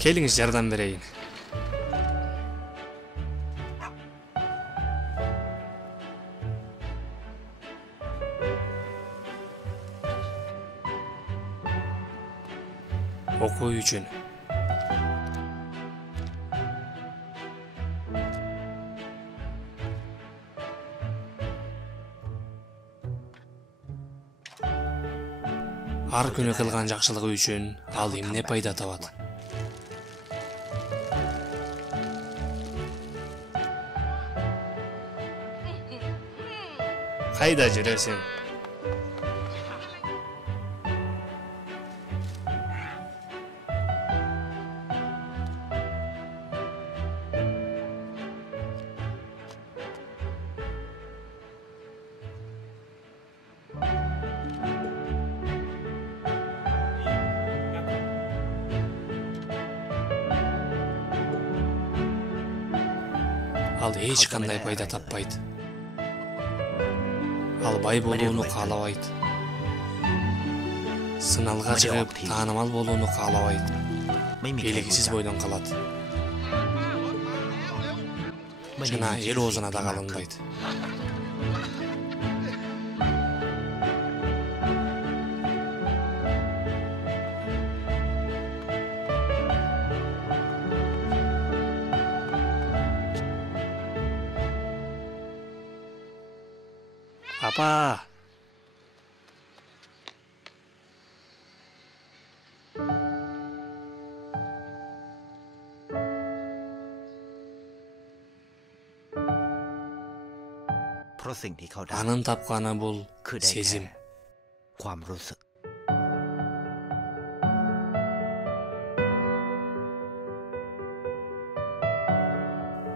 Келиңиz жардам берейин. Окуу үчүн. Ар күнү кылган жакшылыгы үчүн ал эмне пайда табат? Кайда жүрөсүң? Ал эч кандай пайда таппайт. Ал бай болууну каалабайт. Сыналга чыгып, таанымал болууну каалабайт. Белгисиз бойдон калат. Жана эл оозуна да калынбайт. Апа! Анын тапканы бул сезим.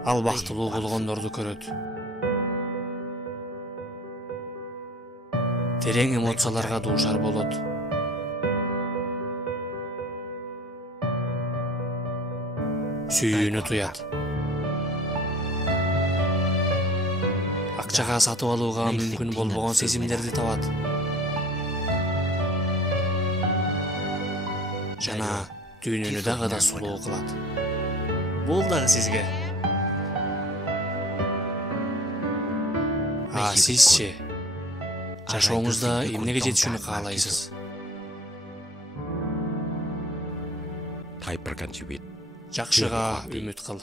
Ал бактылуу болгондорду көрөт. Терең эмоцияларга дуушар болот. Сүйүүнү туят. Акчага сатып алууга мүмкүн болбогон сезимдерди табат. Жана дүйнөнү дагы да сулуу кылат. Бул дагы сизге. Сизчи? Жашооңузда эмнеге жетишүүнү каалайсыз? Жакшыга үмүт кыл.